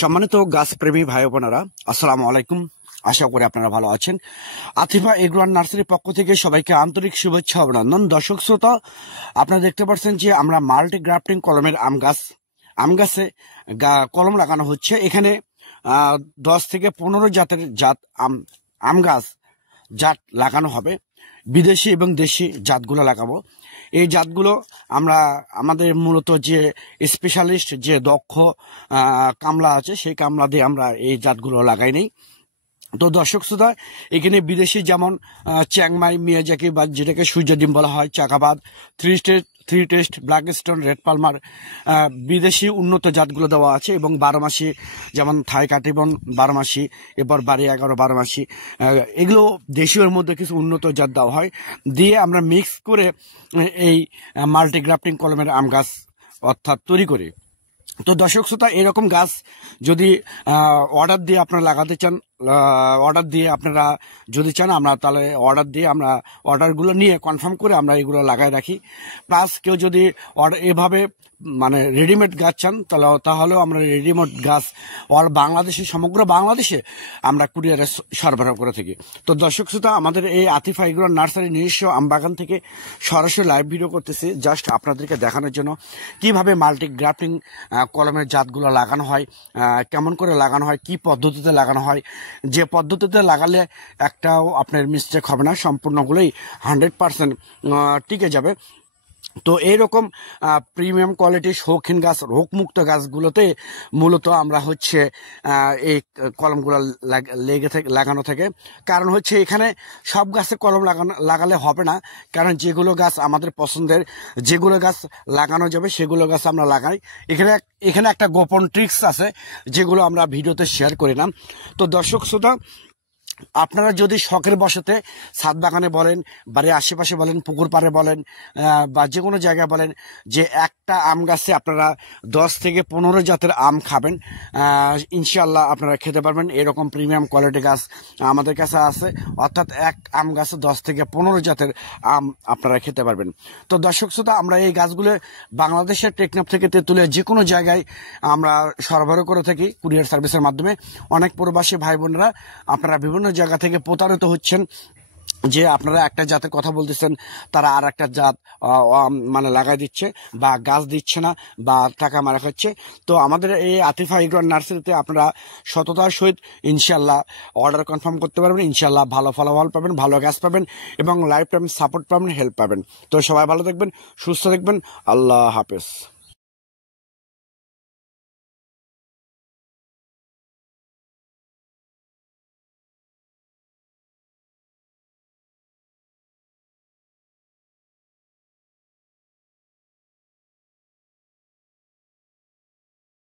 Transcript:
সম্মানিত গাছপ্রেমী ভাই বোনেরা, আসসালামু আলাইকুম। আশা করি আপনারা ভালো আছেন। আতিফা এগ্রো অ্যান্ড নার্সারির পক্ষ থেকে সবাইকে আন্তরিক শুভেচ্ছা অভিনন্দন। দর্শক শ্রোতা, আপনারা দেখতে পাচ্ছেন যে আমরা মাল্টি গ্রাফটিং কলমের আম গাছে কলম লাগানো হচ্ছে। এখানে 10 থেকে 15 জাতের আম গাছ জাত লাগানো হবে। বিদেশি এবং দেশি জাতগুলো লাগাবো। এই জাতগুলো আমরা আমাদের মূলত যে স্পেশালিস্ট যে দক্ষ কামলা আছে, সেই কামলা দিয়ে আমরা এই জাতগুলো লাগাই নেই। তো দর্শক শ্রোতা, এখানে বিদেশি যেমন চ্যাংমাই, মিয়াজাকি বা যেটাকে সূর্য ডিম বলা হয়, চাকাবাদ, থ্রি টেস্ট, ব্ল্যাক স্টোন, রেড পালমার, বিদেশি উন্নত জাতগুলো দেওয়া আছে। এবং 12 মাসি যেমন থাই কাটিবন 12 মাসি, এরপর বাড়ি 11 12 মাসি, এগুলো দেশীয়র মধ্যে কিছু উন্নত জাত দেওয়া হয়, দিয়ে আমরা মিক্স করে এই মাল্টিগ্রাফটিং কলমের আম গাছ অর্থাৎ তৈরি করি। তো দর্শক শ্রোতা, এরকম গাছ যদি অর্ডার দিয়ে আপনারা লাগাতে চান, অর্ডার দিয়ে আপনারা যদি চান, আমরা তাহলে অর্ডার দিয়ে আমরা অর্ডারগুলো নিয়ে কনফার্ম করে আমরা এগুলো লাগাই রাখি। প্লাস কেউ যদি এভাবে মানে রেডিমেড গাছ চান, তাহলেও আমরা রেডিমেড গাছ বাংলাদেশে, সমগ্র বাংলাদেশে আমরা কুরিয়ারে সরবরাহ করে থাকি। তো দর্শক শ্রোতা, আমাদের এই আতিফা এগ্রো নার্সারি নিজস্ব আমবাগান থেকে সরাসরি লাইভ ভিডিও করতেছি, জাস্ট আপনাদেরকে দেখানোর জন্য কিভাবে মাল্টি গ্রাফটিং কলমের জাতগুলো লাগানো হয়, কেমন করে লাগানো হয়, কি পদ্ধতিতে লাগানো হয়, যে পদ্ধতিতে লাগালে একটাও আপনার মিস্টেক হবে না, সম্পূর্ণগুলোই 100% টিকে যাবে। তো এইরকম প্রিমিয়াম কোয়ালিটির শৌখিন গাছ, রোগমুক্ত গাছগুলোতে মূলত আমরা হচ্ছে এই কলমগুলো লাগানো থাকে। কারণ হচ্ছে এখানে সব গাছে কলম লাগালে হবে না, কারণ যেগুলো গাছ আমাদের পছন্দের, যেগুলো গাছ লাগানো যাবে সেগুলো গাছ আমরা লাগাই। এখানে একটা গোপন ট্রিক্স আছে যেগুলো আমরা ভিডিওতে শেয়ার করি না। তো দর্শক শ্রোতা, আপনারা যদি শখের বসতে ছাদ বাগানে বলেন, বাড়ির আশেপাশে বলেন, পুকুর পাড়ে বলেন, বা যে কোনো জায়গায় বলেন, যে একটা আম গাছে আপনারা 10 থেকে 15 জাতের আম খাবেন, ইনশাল্লাহ আপনারা খেতে পারবেন। এরকম প্রিমিয়াম কোয়ালিটি গাছ আমাদের কাছে আছে, অর্থাৎ এক আম গাছে 10 থেকে 15 জাতের আম আপনারা খেতে পারবেন। তো দর্শক শ্রোতা, আমরা এই গাছগুলো বাংলাদেশের টেকনাফ থেকে তেঁতুলে যে কোনো জায়গায় আমরা সরবরাহ করে থাকি কুরিয়ার সার্ভিসের মাধ্যমে। অনেক প্রবাসী ভাই বোনেরা আপনারা বিভিন্ন জায়গা থেকে প্রতারিত হচ্ছেন, যে আপনারা একটা জাতের কথা বলতেছেন, তারা আর একটা জাত মানে লাগাই দিচ্ছে বা গাছ দিচ্ছে না বা টাকা মারা খাচ্ছে। তো আমাদের এই আতিফা এগ্রো নার্সারিতে আপনারা সততার সহিত ইনশাল্লাহ অর্ডার কনফার্ম করতে পারবেন, ইনশাল্লাহ ভালো ফলাফল পাবেন, ভালো গাছ পাবেন এবং লাইফ টাইম সাপোর্ট পাবেন, হেল্প পাবেন। তো সবাই ভালো থাকবেন, সুস্থ থাকবেন। আল্লাহ হাফেজ।